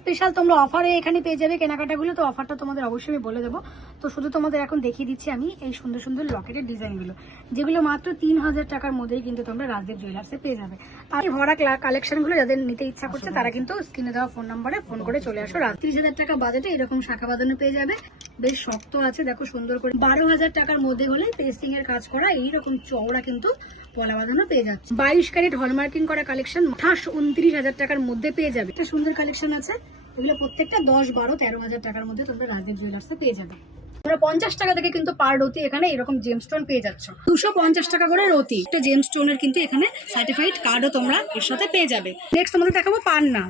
Special তোমরা অফারে এখানে পেয়ে যাবে কেনাকাটাগুলো, তো অফারটা তোমাদের অবশ্যই আমি বলে দেবো। তো শুধু তোমাদের এখন দেখিয়ে দিচ্ছি আমি এই সুন্দর সুন্দর লকেটের ডিজাইনগুলো যেগুলো মাত্র তিন হাজার টাকার মধ্যেই কিন্তু তোমরা রাজদীপ জুয়েলার্সে পেয়ে যাবে। আর ভরা কালেকশনগুলো যাদের নিতে ইচ্ছা করছে, তারা কিন্তু স্ক্রিনে দেওয়া ফোন নাম্বারে ফোন করে চলে আসো তিরিশ হাজার টাকা বাজেটে এরকম শাখা বাঁধানো পেয়ে যাবে। বেশ শক্ত আছে, দেখো সুন্দর করে। বারো হাজার টাকার মধ্যে হলে পেস্টিং এর কাজ করা এইরকম চওড়া কিন্তু পলা বাঁধানো পেয়ে যাচ্ছে। বাইশ ক্যারেট হলমার্কিং করা কালেকশন আঠাশ, উনত্রিশ হাজার টাকার মধ্যে পেয়ে যাবে। একটা সুন্দর কালেকশন আছে। এগুলো প্রত্যেকটা দশ, বারো, তেরো হাজার টাকার মধ্যে তোমরা রাজদীপ জুয়েলার্সে পেয়ে যাবে। তোমরা পঞ্চাশ টাকা থেকে কিন্তু পার রতি এখানে এরকম জেমস্টোন পেয়ে যাচ্ছ। দুশো পঞ্চাশ টাকা করে রতি একটা জেমস্টোনের কিন্তু এখানে সার্টিফাইড কার্ডও তোমরা এর সাথে পেয়ে যাবে। নেক্সট তোমাদের দেখাবো পান না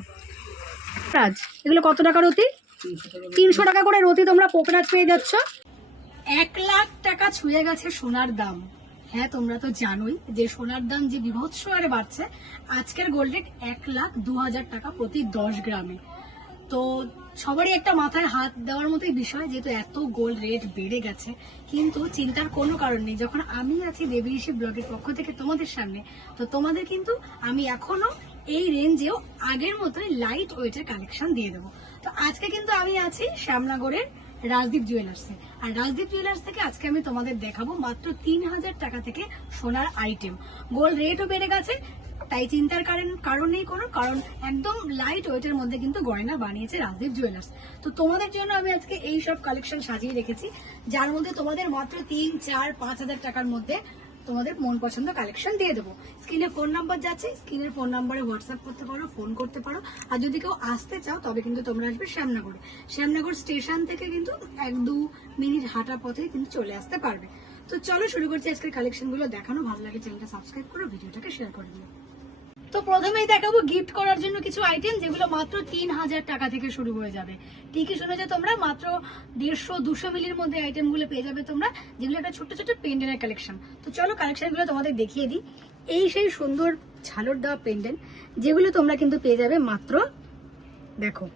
রাজ, এগুলো কত টাকা রতি তিনশো টাকা করে রতি তোমরা পোকরাজ পেয়ে যাচ্ছ। এক লাখ টাকা ছুঁয়ে গেছে সোনার দাম। হ্যাঁ তোমরা তো জানোই যে সোনার দাম যে বিভৎস হারে বাড়ছে, আজকের গোল্ড রেট এক লাখ দু হাজার টাকা প্রতি দশ গ্রামে। তো সবারই একটা মাথায় হাত দেওয়ার মতোই বিষয়, যেহেতু এত গোল্ড রেট বেড়ে গেছে। কিন্তু চিন্তার কোনো কারণ নেই। যখন আমি আছি দেবী ঋষি ব্লগের পক্ষ থেকে তোমাদের সামনে, তো তোমাদের কিন্তু আমি এখনও এই রেঞ্জেও আগের মতোই লাইট ওয়েটের কালেকশন দিয়ে দেবো। তো আজকে কিন্তু আমি আছি শ্যামনগরের রাজদীপ জুয়েলার্সে আর রাজদীপ জুয়েলার্স থেকে আজকে আমি তোমাদের দেখাবো মাত্র তিন হাজার টাকা থেকে সোনার আইটেম গোল্ড রেটও বেড়ে গেছে তাই চিন্তার কারণ কারণ নেই কোনো কারণ একদম লাইট ওয়েটের মধ্যে কিন্তু গয়না বানিয়েছে রাজদীপ জুয়েলার্স তো তোমাদের জন্য আমি আজকে এই সব কালেকশন সাজিয়ে রেখেছি, যার মধ্যে তোমাদের মাত্র তিন, চার, পাঁচ হাজার টাকার মধ্যে তোমাদের মন পছন্দ কালেকশন দিয়ে দেবো। স্ক্রিনে ফোন নাম্বার যাচ্ছে, স্ক্রিনের ফোন নাম্বারে হোয়াটসঅ্যাপ করতে পারো ফোন করতে পারো। আর যদি কেউ আসতে চাও, তবে কিন্তু তোমরা আসবে শ্যামনগরে। শ্যামনগর স্টেশন থেকে কিন্তু এক দু মিনিট হাঁটা পথে কিন্তু চলে আসতে পারবে। তো চলো শুরু করছি আজকের কালেকশনগুলো দেখানো ভালো লাগে চ্যানেলটা সাবস্ক্রাইব করো, ভিডিওটাকে শেয়ার করে দিও। তো প্রথমেই দেখাবো গিফট করার জন্য কিছু আইটেম যেগুলো মাত্র তিন হাজার টাকা থেকে শুরু হয়ে যাবে। ঠিকই শুনেছো তোমরা, মাত্র দেড়শো দুশো মিলির মধ্যে আইটেমগুলো পেয়ে যাবে তোমরা, যেগুলো একটা ছোট ছোট পেন্ডেন্টের কালেকশন তো চলো কালেকশনগুলো তোমাদের দেখিয়ে দিই। এই সেই সুন্দর ঝালর দেওয়া পেন্ডেন্ট যেগুলো তোমরা কিন্তু পেয়ে যাবে মাত্র, দেখো,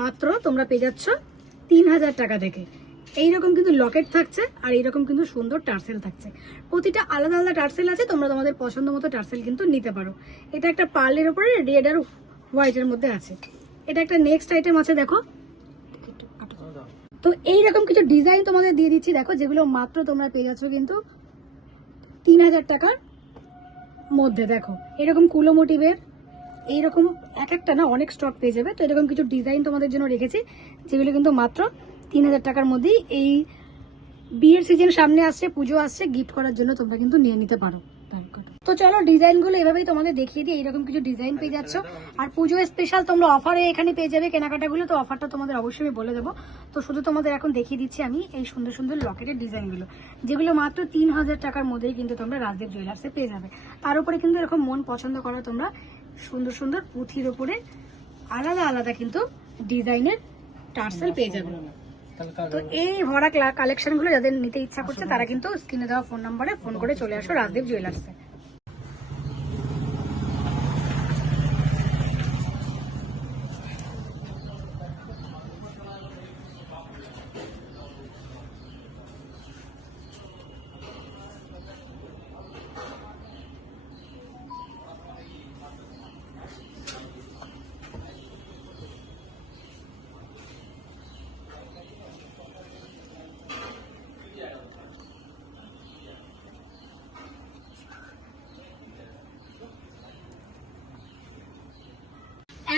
মাত্র তোমরা পেয়ে যাচ্ছ তিন হাজার টাকা থেকে। এইরকম কিন্তু লকেট থাকছে আর এইরকম কিন্তু সুন্দর টার্সেল থাকছে। প্রতিটা আলাদা আলাদা টার্সেল আছে, তোমরা তোমাদের পছন্দ মতো টার্সেল কিন্তু নিতে পারো। এটা একটা পার্লের উপরে রেড আর হোয়াইটের মধ্যে আছে। এটা একটা নেক্সট আইটেম আছে, দেখো। তো এইরকম কিছু ডিজাইন তোমাদের দিয়ে দিচ্ছি, দেখো, যেগুলো মাত্র তোমরা পেয়ে যাচ্ছ কিন্তু তিন হাজার টাকার মধ্যে, দেখো। এরকম কুলো মোটিভের, এইরকম এক একটা না, অনেক স্টক পেয়ে যাবে। তো এরকম কিছু ডিজাইন তোমাদের জন্য রেখেছি, যেগুলো কিন্তু মাত্র তিন হাজার টাকার মধ্যেই এই বিয়ের সিজন সামনে আসছে, পুজো আসছে গিফট করার জন্য তোমরা কিন্তু নিয়ে নিতে পারো। তো চলো ডিজাইনগুলো এভাবেই তোমাদের দেখিয়ে দিই, এইরকম কিছু ডিজাইন পেয়ে যাচ্ছ। আর পুজো স্পেশাল তোমরা অফারে এখানে পেয়ে যাবে কেনাকাটাগুলো, তো অফারটা তোমাদের অবশ্যই আমি বলে দেবো। তো শুধু তোমাদের এখন দেখিয়ে দিচ্ছি আমি এই সুন্দর সুন্দর লকেটের ডিজাইনগুলো যেগুলো মাত্র তিন হাজার টাকার মধ্যেই কিন্তু তোমরা রাজদীপ জুয়েলার্সে পেয়ে যাবে। তার উপরে কিন্তু এরকম মন পছন্দ করা তোমরা সুন্দর সুন্দর পুঁথির উপরে আলাদা আলাদা কিন্তু ডিজাইনের টার্সেল পেয়ে যাবে। তো এই ভরা কালেকশনগুলো যাদের নিতে ইচ্ছা করছে তারা কিন্তু স্ক্রিনে দেওয়া ফোন নাম্বারে ফোন করে চলে আসো রাজদীপ জুয়েলার্সে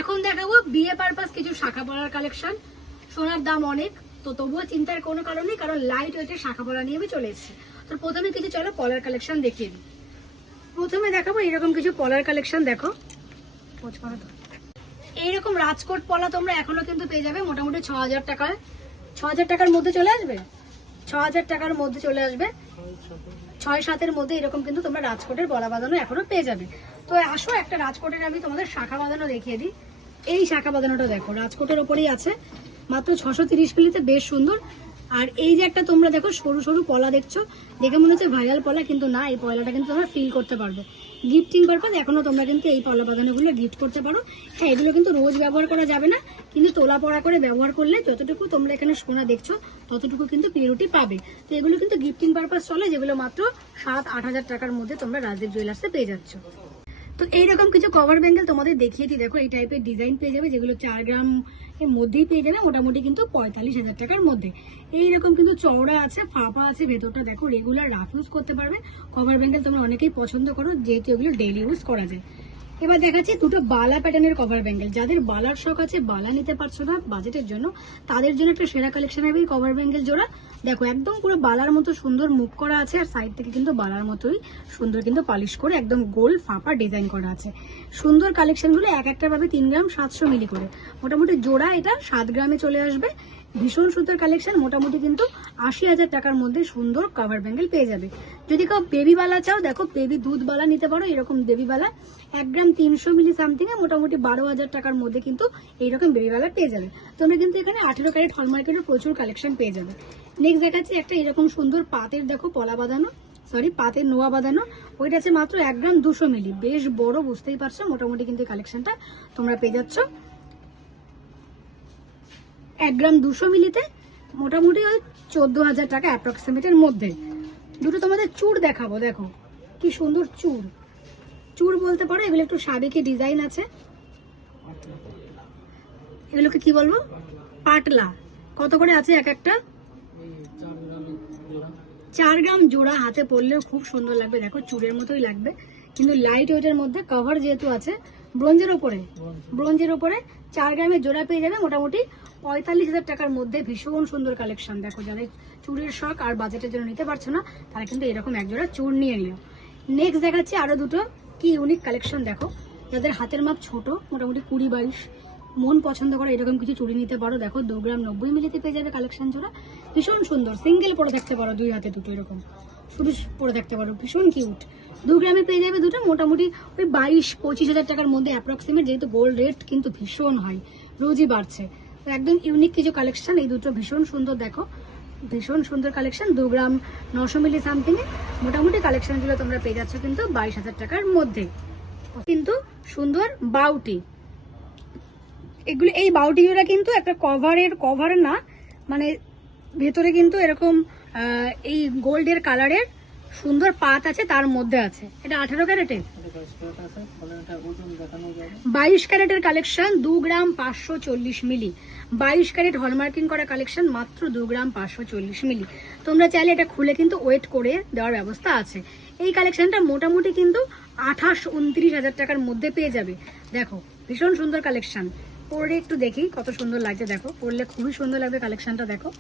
এখন দেখাবো বিয়ে পারপাস কিছু শাখা পড়ার কালেকশন সোনার দাম অনেক, তো তবুও চিন্তার কোনো কারণ নেই, কারণ লাইট ওয়েটের শাখা পড়া নিয়ে আমি চলে এসেছি। তো প্রথমে কিছু চলো পলার কালেকশন দেখিয়ে দিই। প্রথমে দেখাবো এরকম কিছু পলার কালেকশন দেখো। এইরকম রাজকোট পলা তোমরা এখনও কিন্তু পেয়ে যাবে, মোটামুটি ছ হাজার টাকায়। ছ হাজার টাকার মধ্যে চলে আসবে? ছ হাজার টাকার মধ্যে চলে আসবে। ছয় সাতের মধ্যে এরকম কিন্তু তোমরা রাজকোটের বলা বাঁধানো এখনও পেয়ে যাবে। তো আসো একটা রাজকোটের আমি তোমাদের শাখা বাঁধানো দেখিয়ে দিই। এই শাখা বাঁধানোটা দেখো, রাজকোটের ওপরেই আছে। মাত্র ছশো তিরিশ মিলিতে বেশ সুন্দর। আর এই যে একটা তোমরা দেখো, সরু সরু পলা দেখছ, দেখে মনে হচ্ছে ভাইরাল পলা, কিন্তু না, এই পলাটা কিন্তু তোমরা ফিল করতে পারবে। গিফটিং পারপাস এখনও তোমরা কিন্তু এই পলা বাঁধানোগুলো গিফট করতে পারো। হ্যাঁ এগুলো কিন্তু রোজ ব্যবহার করা যাবে না, কিন্তু তোলা পড়া করে ব্যবহার করলে যতটুকু তোমরা এখানে সোনা দেখছ, ততটুকু কিন্তু পিউরিটি পাবে। তো এগুলো কিন্তু গিফটিং পারপাস চলে, যেগুলো মাত্র সাত আট হাজার টাকার মধ্যে তোমরা রাজদীপ জুয়েলার্সে পেয়ে যাচ্ছ। তো এইরকম কিছু কভার ব্যাঙ্গেল তোমাদের দেখিয়ে দিই। দেখো, এই টাইপের ডিজাইন পেয়ে যাবে, যেগুলো চার গ্রাম এর মধ্যেই পেয়ে যাবে মোটামুটি কিন্তু পঁয়তাল্লিশ হাজার টাকার মধ্যে। এইরকম কিন্তু চওড়া আছে, ফাঁপা আছে, ভেতরটা দেখো রেগুলার রাফ ইউজ করতে পারবে। কভার ব্যাঙ্গেল তোমরা অনেকেই পছন্দ করো যেহেতু এগুলো ডেলি ইউজ করা যায়। এবার দেখাচ্ছি দুটো বালা প্যাটার্নের কভার ব্যাঙ্গেল যাদের বালার শখ আছে, বালা নিতে পারছ না বাজেটের জন্য, তাদের জন্য একটা সেরা কালেকশন হবে এই কভার ব্যাঙ্গেল জোড়া। দেখো, একদম পুরো বালার মতো সুন্দর মুখ করা আছে আর সাইড থেকে কিন্তু বালার মতোই সুন্দর কিন্তু পালিশ করে একদম গোল ফাঁপা ডিজাইন করা আছে। সুন্দর কালেকশনগুলো এক একটা পাবে তিন গ্রাম সাতশো মিলি করে। মোটামুটি জোড়া এটা সাত গ্রামে চলে আসবে। ভীষণ সুন্দর কালেকশন মোটামুটি কিন্তু আশি হাজার টাকার মধ্যে সুন্দর কভার ব্যাঙ্গেল পেয়ে যাবে। যদি কেউ বেবিবালা চাও, দেখো বেবি দুধবালা নিতে পারো, এরকম বেবিবালা এক গ্রাম তিনশো মিলি সামথিং এ মোটামুটি বারো হাজার টাকার মধ্যে কিন্তু এইরকম বেবিবালা পেয়ে যাবে। তোমরা কিন্তু এখানে আঠেরো ক্যারেট হলমার্কেটের প্রচুর কালেকশন পেয়ে যাবে। নেক্সট দেখাচ্ছি একটা এরকম সুন্দর পাতের, দেখো পলা বাঁধানো সরি পাতের নোয়া বাঁধানো। ওইটা আছে মাত্র এক গ্রাম দুশো মিলি। বেশ বড়, বুঝতেই পারছ, মোটামুটি কিন্তু কালেকশনটা তোমরা পেয়ে যাচ্ছ। এক গ্রাম দুশো মিলিতে মোটামুটি ওই চোদ্দ হাজার টাকা অ্যাপ্রক্সিমেটের মধ্যে। দুটো তোমাদের চুর দেখাবো, দেখো। কি সুন্দর চুর। চুর বলতে পারো, এগুলো একটু সাবেকি ডিজাইন আছে। এগুলোকে কি বলব? পাটলা। কত করে আছে এক একটা? চার গ্রাম জোড়া হাতে পরলেও খুব সুন্দর লাগবে। দেখো চুড়ের মতোই লাগবে। কিন্তু লাইট ওয়েটের মধ্যে কভার যেহেতু আছে ব্রোঞ্জের ওপরে ব্রোঞ্জের ওপরে চার গ্রামের জোড়া পেয়ে যাবে মোটামুটি পঁয়তাল্লিশ হাজার টাকার মধ্যে ভীষণ সুন্দর কালেকশন দেখো, যাদের চুড়ের শখ আর বাজেটের জন্য নিতে পারছ না, তারা কিন্তু এরকম এক জোড়া চুড় নিয়ে নিও। নেক্সট দেখাচ্ছি আরও দুটো। কি ইউনিক কালেকশন দেখো। যাদের হাতের মাপ ছোট, মোটামুটি কুড়ি বাইশ, মন পছন্দ করে এরকম কিছু চুড়ি নিতে পারো। দেখো, দু গ্রাম নব্বই মিলিতে পেয়ে যাবে কালেকশন জোড়া। ভীষণ সুন্দর সিঙ্গেল পরে থাকতে পারো, দুই হাতে দুটো এরকম। শুধু পরে থাকতে পারো, ভীষণ কিউট দু গ্রামে পেয়ে যাবে দুটো, মোটামুটি ওই বাইশ, পঁচিশ হাজার টাকার মধ্যে অ্যাপ্রক্সিমেট যেহেতু গোল্ড রেট কিন্তু ভীষণ হয় রোজই বাড়ছে। একদম ইউনিক কিছু কালেকশন এই দুটো ভীষণ সুন্দর দেখো। ভীষণ সুন্দর কালেকশন দু গ্রাম নশো মিলি সামথিং এ মোটামুটি কালেকশনগুলো তোমরা পেয়ে যাচ্ছ কিন্তু বাইশ হাজার টাকার মধ্যে। কিন্তু সুন্দর বাউটি। এগুলো, এই বাউটি জোড়া কিন্তু একটা কভারের কভার না মানে ভেতরে কিন্তু এরকম এই গোল্ডের কালারের সুন্দর পাত আছে, তার মধ্যে আছে। এটা আঠারো ক্যারেটের। বাইশ ক্যারেটের কালেকশন, দু গ্রাম পাঁচশো চল্লিশ মিলি। বাইশ ক্যারেট হলমার্কিং করা কালেকশন, মাত্র দু গ্রাম পাঁচশো চল্লিশ মিলি। তোমরা চাইলে এটা খুলে কিন্তু ওয়েট করে দেওয়ার ব্যবস্থা আছে। এই কালেকশনটা মোটামুটি কিন্তু আঠাশ, উনত্রিশ হাজার টাকার মধ্যে পেয়ে যাবে। দেখো, ভীষণ সুন্দর কালেকশন। পরে একটু দেখি কত সুন্দর লাগছে, দেখো। পরলে খুবই সুন্দর লাগবে কালেকশনটা, দেখো।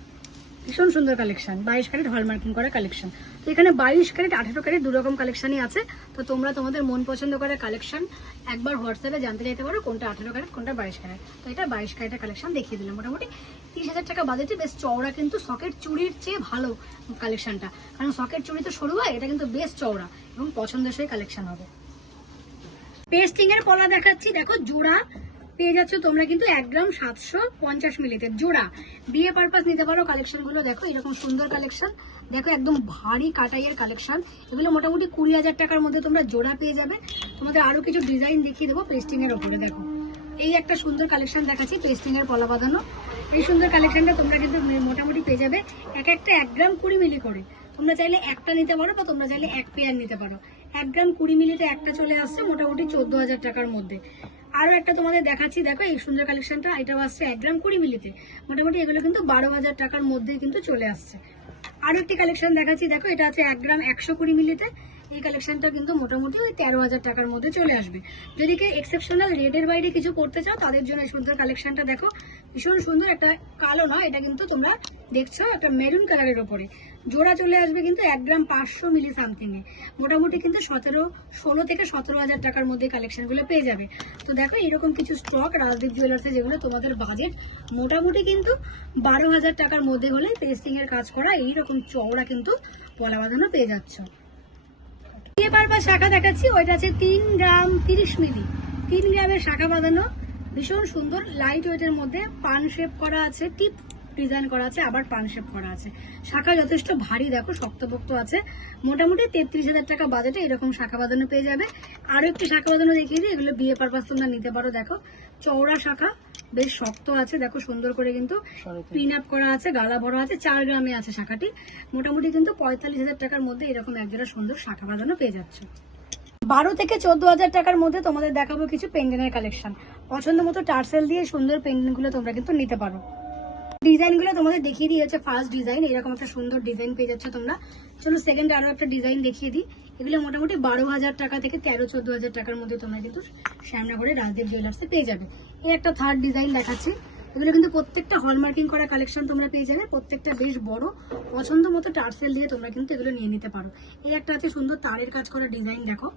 ভীষণ সুন্দর কালেকশন বাইশ ক্যারেট হলমার্কিং করা কালেকশন তো এখানে বাইশ ক্যারেট, আঠেরো ক্যারেট দু রকম কালেকশনই আছে। তো তোমরা তোমাদের মন পছন্দ করা কালেকশন একবার হোয়াটসঅ্যাপে জানতে চাইতে পারো কোনটা আঠেরো ক্যারেট, কোনটা বাইশ ক্যারেট। তো এটা বাইশ ক্যারেটের কালেকশন দেখিয়ে দিলাম মোটামুটি। তিরিশ হাজার টাকা বাজেটে বেশ চওড়া কিন্তু সকেট চুড়ির চেয়ে ভালো কালেকশনটা কারণ সকেট চুড়ি তো সরু হয়, এটা কিন্তু বেশ চওড়া এবং পছন্দসই কালেকশন হবে। পেস্টিং এর কলা দেখাচ্ছি। দেখো, জোড়া পেয়ে যাচ্ছ তোমরা কিন্তু এক গ্রাম সাতশো পঞ্চাশ মিলিতে। জোড়া। বিয়ে পারপাস নিতে পারো কালেকশনগুলো। দেখো, এরকম সুন্দর কালেকশন দেখো, একদম ভারী কাটাইয়ের কালেকশন এগুলো মোটামুটি কুড়ি হাজার টাকার মধ্যে তোমরা জোড়া পেয়ে যাবে। তোমাদের আরও কিছু ডিজাইন দেখিয়ে দেবো পেস্টিং এর ওপরে, দেখো। এই একটা সুন্দর কালেকশন দেখাচ্ছি পেস্টিং এর পলা বাঁধানো। এই সুন্দর কালেকশনটা তোমরা কিন্তু মোটামুটি পেয়ে যাবে এক একটা এক গ্রাম কুড়ি মিলি করে। তোমরা চাইলে একটা নিতে পারো বা তোমরা চাইলে এক পেয়ার নিতে পারো। এক গ্রাম কুড়ি মিলিতে একটা চলে আসছে মোটামুটি চোদ্দ হাজার টাকার মধ্যে। আরও একটা তোমাদের দেখাচ্ছি, দেখো এই সুন্দর কালেকশনটা এটাও আসছে এক গ্রাম কুড়ি মিলিতে। মোটামুটি এগুলো কিন্তু বারো হাজার টাকার মধ্যেই কিন্তু চলে আসছে। আরও একটি কালেকশন দেখাচ্ছি, দেখো এটা আছে এক গ্রাম একশো কুড়ি মিলিতে। এই কালেকশনটা কিন্তু মোটামুটি ওই তেরো হাজার টাকার মধ্যে চলে আসবে। যদি কেউ এক্সেপশনাল রেডের বাইরে কিছু করতে চাও, তাদের জন্য এই সুন্দর কালেকশনটা দেখো, ভীষণ সুন্দর একটা কালো নয়, এটা কিন্তু তোমরা দেখছ, একটা মেরুন কালারের ওপরে। জোড়া চলে আসবে কিন্তু এক গ্রাম পাঁচশো মিলি সামথিং এ। মোটামুটি কিন্তু সতেরো, ষোলো থেকে সতেরো হাজার টাকার মধ্যে কালেকশনগুলো পেয়ে যাবে। তো দেখো, এরকম কিছু স্টক রাজদীপ জুয়েলার্সে যেগুলো তোমাদের বাজেট মোটামুটি কিন্তু বারো হাজার টাকার মধ্যে হলে পেস্টিং এর কাজ করা, এইরকম চওড়া কিন্তু পলা বাঁধানো পেয়ে যাচ্ছ। এবার বা শাখা দেখাচ্ছি, ওইটা আছে তিন গ্রাম তিরিশ মিলি। তিন গ্রামের শাখা বাঁধানো, ভীষণ সুন্দর লাইট ওয়েটের মধ্যে পান শেপ করা আছে টিপ ডিজাইন করা আছে, আবার পান শেপ করা আছে। শাখা যথেষ্ট ভারী, দেখো, শক্তপোক্ত আছে। মোটামুটি তেত্রিশ হাজার টাকা বাজেটে এরকম শাখা বাঁধানো পেয়ে যাবে। আরও একটি শাখা বাঁধানো দেখিয়ে দিই, এগুলো বিয়ে পারপাস তোমরা নিতে পারো, দেখো। চওড়া শাখা বেশ শক্ত আছে দেখো সুন্দর করে কিন্তু পিন আপ করা আছে গালা বড় আছে চার গ্রামে আছে শাখাটি। মোটামুটি কিন্তু পঁয়তাল্লিশ হাজার টাকার মধ্যে এরকম একজোড়া সুন্দর শাখা বাঁধানো পেয়ে যাচ্ছে। বারো থেকে চোদ্দ হাজার টাকার মধ্যে তোমাদের দেখাবো কিছু পেন্ডেন্টের কালেকশন পছন্দ মতো টার্সেল দিয়ে সুন্দর পেন্ডেন্টগুলো তোমরা কিন্তু নিতে পারো। ডিজাইনগুলো তোমাদের দেখিয়ে দিই হচ্ছে ফার্স্ট ডিজাইন এরকম একটা সুন্দর ডিজাইন পেয়ে যাচ্ছ তোমরা। চলো সেকেন্ড আরও একটা ডিজাইন দেখিয়ে দিই। এগুলো মোটামুটি বারো হাজার টাকা থেকে তেরো, চোদ্দ হাজার টাকার মধ্যে তোমরা কিন্তু শ্যামনগরে রাজদেব জুয়েলার্সে পেয়ে যাবে। এই একটা থার্ড ডিজাইন দেখাচ্ছি। এগুলো কিন্তু প্রত্যেকটা হলমার্কিং করা কালেকশন তোমরা পেয়ে যাবে। প্রত্যেকটা বেশ বড়, পছন্দ মতো টার্সেল দিয়ে তোমরা কিন্তু এগুলো নিয়ে নিতে পারো। এই একটা আছে সুন্দর তারের কাজ করা ডিজাইন দেখো।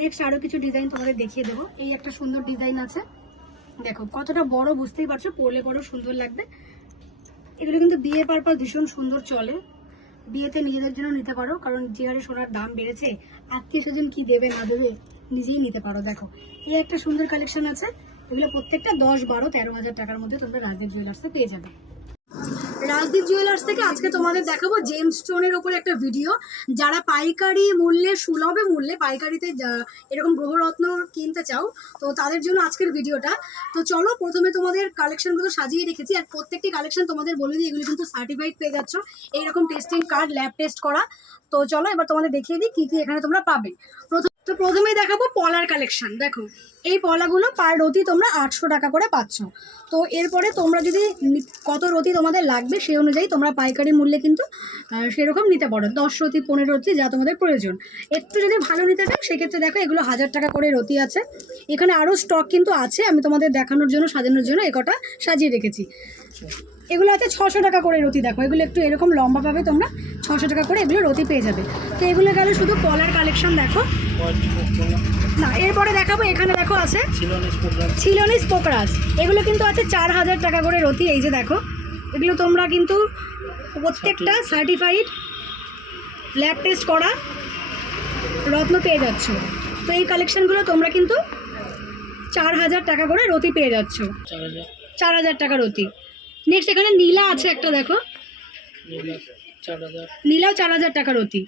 নেক্সট আরও কিছু ডিজাইন তোমাদের দেখিয়ে দেবো। এই একটা সুন্দর ডিজাইন আছে। দেখো, কতটা বড় বুঝতেই পারছ পরলে বড় সুন্দর লাগবে। এগুলো কিন্তু বিয়ে পারপাস ভীষণ সুন্দর চলে। বিয়েতে নিজেদের জন্য নিতে পারো, কারণ যে হারে সোনার দাম বেড়েছে, আত্মীয় স্বজন কি দেবে না দেবে নিজেই নিতে পারো। দেখো, এই একটা সুন্দর কালেকশন আছে, এগুলো প্রত্যেকটা দশ, বারো, তেরো হাজার টাকার মধ্যে তোমরা রাজের জুয়েলার্সে পেয়ে যাবে। রাজদীপ জুয়েলার্স থেকে আজকে তোমাদের দেখাবো জেমস স্টোনের ওপর একটা ভিডিও যারা পাইকারি মূল্যে, সুলভে মূল্যে পাইকারিতে এরকম গ্রহরত্ন কিনতে চাও, তো তাদের জন্য আজকের ভিডিওটা তো চলো প্রথমে তোমাদের কালেকশনগুলো সাজিয়ে রেখেছি, আর প্রত্যেকটি কালেকশন তোমাদের বলে দিই, এগুলো কিন্তু সার্টিফাইড পেয়ে যাচ্ছ। এইরকম টেস্টিং কার্ড ল্যাব টেস্ট করা। তো চলো এবার তোমাদের দেখিয়ে দিই কী কী এখানে তোমরা পাবে। প্রথম তো প্রথমেই দেখাবো পলার কালেকশান দেখো, এই পলাগুলো পার রতি তোমরা আটশো টাকা করে পাচ্ছ। তো এরপরে তোমরা যদি কত রতি তোমাদের লাগবে সেই অনুযায়ী তোমরা পাইকারি মূল্যে কিন্তু সেরকম নিতে পারো। দশ রতি, পনেরো রতি যা তোমাদের প্রয়োজন। একটু যদি ভালো নিতে চাও, সেক্ষেত্রে দেখো এগুলো হাজার টাকা করে রতি আছে। এখানে আরও স্টক কিন্তু আছে, আমি তোমাদের দেখানোর জন্য, সাজানোর জন্য এ কটা সাজিয়ে রেখেছি। এগুলো আছে ছশো টাকা করে রতি দেখো। এগুলো একটু এরকম লম্বা পাবে তোমরা ছশো টাকা করে এগুলো রতি পেয়ে যাবে। তো এগুলো গেলে শুধু কলার কালেকশন দেখো। না এরপরে দেখাবো এখানে দেখো আছে ছিলনি স্পোকরাস এগুলো কিন্তু আছে চার হাজার টাকা করে রতি এই যে দেখো। এগুলো তোমরা কিন্তু প্রত্যেকটা সার্টিফাইড ল্যাব টেস্ট করা রত্ন পেয়ে যাচ্ছ। তো এই কালেকশনগুলো তোমরা কিন্তু চার হাজার টাকা করে রতি পেয়ে যাচ্ছ। চার হাজার টাকা রতি। নেক্সট এখানে নীলা আছে একটা দেখো। নীলাও চার হাজার টাকা রতি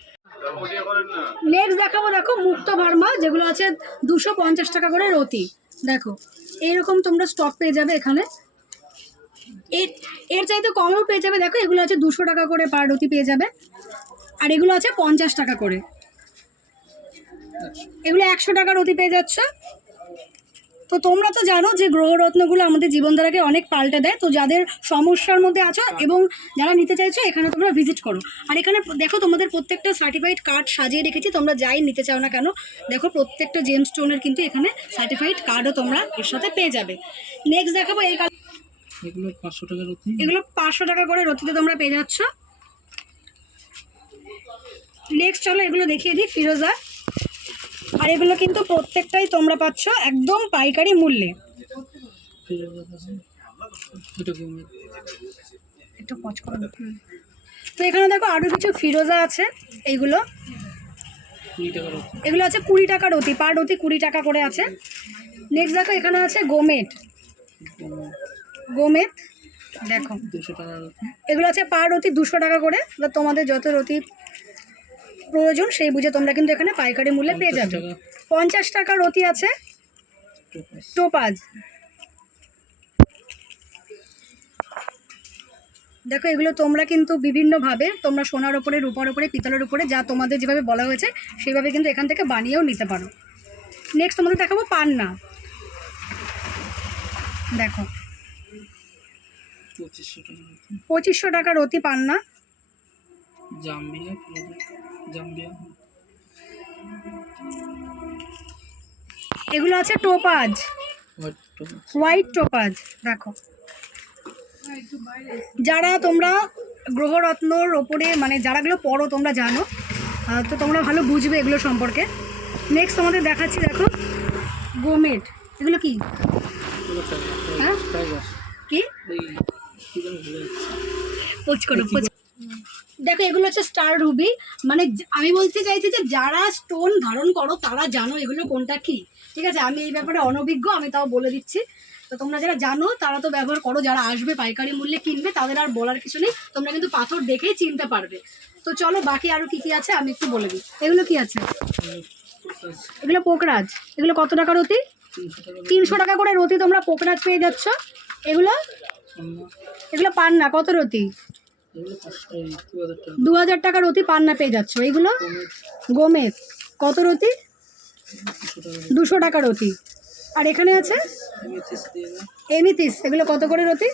নেক্সট দেখাবো দেখো মুক্ত ভার্মা যেগুলো আছে দুশো পঞ্চাশ টাকা করে রতি দেখো এইরকম তোমরা স্টক পেয়ে যাবে এখানে। এর এর চাইতে কমেও পেয়ে যাবে দেখো এগুলো আছে দুশো টাকা করে পার রতি পেয়ে যাবে। আর এগুলো আছে পঞ্চাশ টাকা করে। এগুলো একশো টাকা রতি পেয়ে যাচ্ছ। তো তোমরা তো জানো যে গ্রহরত্নগুলো আমাদের জীবনধারাকে অনেক পাল্টে দেয়। তো যাদের সমস্যার মধ্যে আছো এবং যারা নিতে চাইছো এখানে তোমরা ভিজিট করো। আর এখানে দেখো তোমাদের প্রত্যেকটা সার্টিফাইড কার্ড সাজিয়ে রেখেছি তোমরা যাই নিতে চাও না কেন দেখো প্রত্যেকটা জেম স্টোনের কিন্তু এখানে সার্টিফাইড কার্ডও তোমরা এর সাথে পেয়ে যাবে। নেক্সট দেখাবো এই এগুলো পাঁচশো টাকা রতি এগুলো পাঁচশো টাকা করে রতিতে তোমরা পেয়ে যাচ্ছ। নেক্সট চলো এগুলো দেখিয়ে দিই ফিরোজা আর এগুলো কিন্তু প্রত্যেকটাই তোমরা পাচ্ছ একদম পাইকারি মূল্যে। একটু পচ করে। তো এখানে দেখো আরও কিছু ফিরোজা আছে এইগুলো। এগুলো আছে কুড়ি টাকার রতি পার অতি কুড়ি টাকা করে আছে। নেক্সট দেখো এখানে আছে গোমেট। গোমেট দেখো। দুশো টাকা এগুলো আছে পার অতি দুশো টাকা করে এবার তোমাদের যত রতি প্রয়োজন সেই বুঝে তোমরা কিন্তু এখানে পাইকারি মূল্যে পেয়ে যাবে। পঞ্চাশ টাকা রতি আছে টোপাজ। দেখো এগুলো তোমরা কিন্তু বিভিন্নভাবে তোমরা সোনার ওপরে রূপার ওপরে পিতলের উপরে যা তোমাদের যেভাবে বলা হয়েছে সেইভাবে কিন্তু এখান থেকে বানিয়েও নিতে পারো। নেক্সট তোমাদের দেখাবো পান্না। দেখো। পঁচিশশো টাকার অতি পান্না। Zambia Zambia. এগুলো আছে টোপাজ। White topaz. দেখো। যারা তোমরা গ্রহরত্নর ওপরে মানে যারাগুলো পড়ো তোমরা জানো। তো তোমরা ভালো বুঝবে এগুলো সম্পর্কে। নেক্সট তোমাদের দেখাচ্ছি দেখো গোমেট। এগুলো কি? হ্যাঁ? কি? পোচ করো পোচ দেখো, এগুলো হচ্ছে স্টার রুবি। মানে আমি বলতে চাইছি যে, যারা স্টোন ধারণ করো, তারা জানো এগুলো কোনটা কি। ঠিক আছে? আমি এই ব্যাপারে অনভিজ্ঞ, আমি তাও বলে দিচ্ছি। তো তোমরা যারা জানো, তারা তো ব্যবহার করো, যারা আসবে পাইকারি মূল্যে কিনবে, তাদের আর বলার কিছু নেই। তোমরা কিন্তু পাথর দেখেই চিনতে পারবে। তো চলো, বাকি আরও কি কি আছে, আমি একটু বলে দিই। এগুলো কি আছে? এগুলো পোকরাজ। এগুলো কত টাকা রতি? তিনশো টাকা করে রতি তোমরা পোকরাজ পেয়ে যাচ্ছ। এগুলো? এগুলো পান না কত রতি? দু হাজার টাকা রতি পান্না পেয়ে যাচ্ছ কমের গোমেদ কত রতি? দুশো টাকা রতি। আর এখানে আছে? এমিতিস। এগুলো কত করে রতি?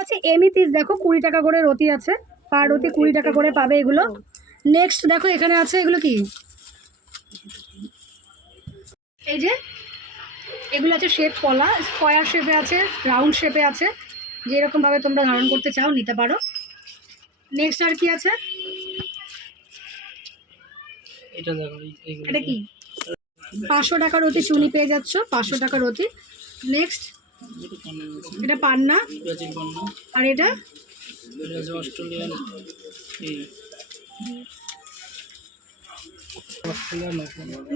আছে এমিতিস, দেখো, কুড়ি টাকা করে রতি আছে। পার রতি কুড়ি টাকা করে পাবে এগুলো। নেক্সট দেখো, এখানে আছে এগুলো কি? এই যে এগুলো আছে শেপ পলা স্কোয়ার শেপে আছে রাউন্ড শেপে আছে। যেরকমভাবে তোমরা ধারণ করতে চাও নিতে পারো। নেক্সট আর কি আছে? এটা দেখো এটা কি? পাঁচশো টাকার অতি চুনি পেয়ে যাচ্ছ পাঁচশো টাকার অতি। নেক্সট এটা পান্না। আর এটা? অস্ট্রেলিয়ান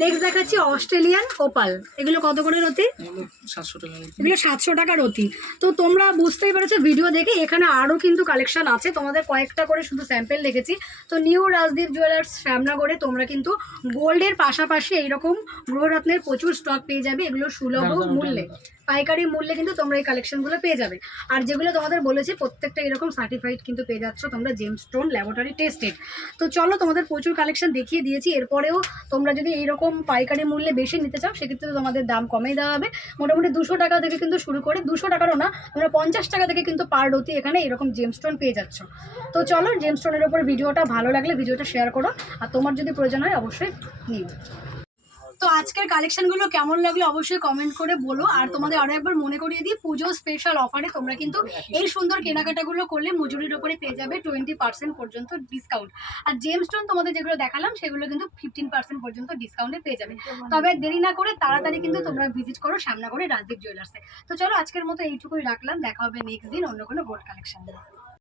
নেক্সট দেখাচ্ছি অস্ট্রেলিয়ান ওপাল এগুলো কত করে রতি? এগুলো সাতশো টাকা এগুলো সাতশো অতি তো তোমরা বুঝতেই পেরেছ ভিডিও দেখে এখানে আরও কিন্তু কালেকশন আছে। তোমাদের কয়েকটা করে শুধু স্যাম্পেল রেখেছি তো নিউ রাজদীপ জুয়েলার্স শ্যামনগরে তোমরা কিন্তু গোল্ডের পাশাপাশি এইরকম গ্রহরত্নের প্রচুর স্টক পেয়ে যাবে। এগুলো সুলভ মূল্যে। পাইকারি মূল্যে কিন্তু তোমরা এই কালেকশনগুলো পেয়ে যাবে। আর যেগুলো তোমাদের বলেছি, প্রত্যেকটা এরকম সার্টিফাইড কিন্তু পেয়ে যাচ্ছ তোমরা জেমস স্টোন ল্যাবরেটরি টেস্টেড তো চলো তোমাদের প্রচুর কালেকশন দেখিয়ে দিয়েছি, এরপরেও তোমরা যদি এইরকম পাইকারি মূল্যে বেশি নিতে চাও, সেক্ষেত্রে তোমাদের দাম কমেই দেওয়া হবে। মোটামুটি দুশো টাকা থেকে কিন্তু শুরু করে, দুশো টাকারও না, তোমরা পঞ্চাশ টাকা থেকে কিন্তু পার রতি এখানে এরকম জেমস্টোন পেয়ে যাচ্ছ। তো চলো জেমস্টোনের ওপর ভিডিওটা ভালো লাগলে ভিডিওটা শেয়ার করো, আর তোমার যদি প্রয়োজন হয় অবশ্যই নিও। তো আজকের কালেকশনগুলো কেমন লাগল অবশ্যই কমেন্ট করে বলো। আর তোমাদের আরও একবার মনে করিয়ে দিই, পুজো স্পেশাল অফারে তোমরা কিন্তু এই সুন্দর কেনাকাটাগুলো করলে মজুরির ওপরে পেয়ে যাবে টোয়েন্টি পার্সেন্ট পর্যন্ত ডিসকাউন্ট আর জেমস্টোন তোমাদের যেগুলো দেখালাম, সেগুলো কিন্তু ফিফটিন পার্সেন্ট পর্যন্ত ডিসকাউন্টে পেয়ে যাবে। তবে দেরি না করে তাড়াতাড়ি কিন্তু তোমরা ভিজিট করো সামনা করে রাজদীপ জুয়েলার্সে তো চলো আজকের মতো এইটুকুই রাখলাম, দেখা হবে নেক্সট দিন অন্য কোনো গোল্ড কালেকশন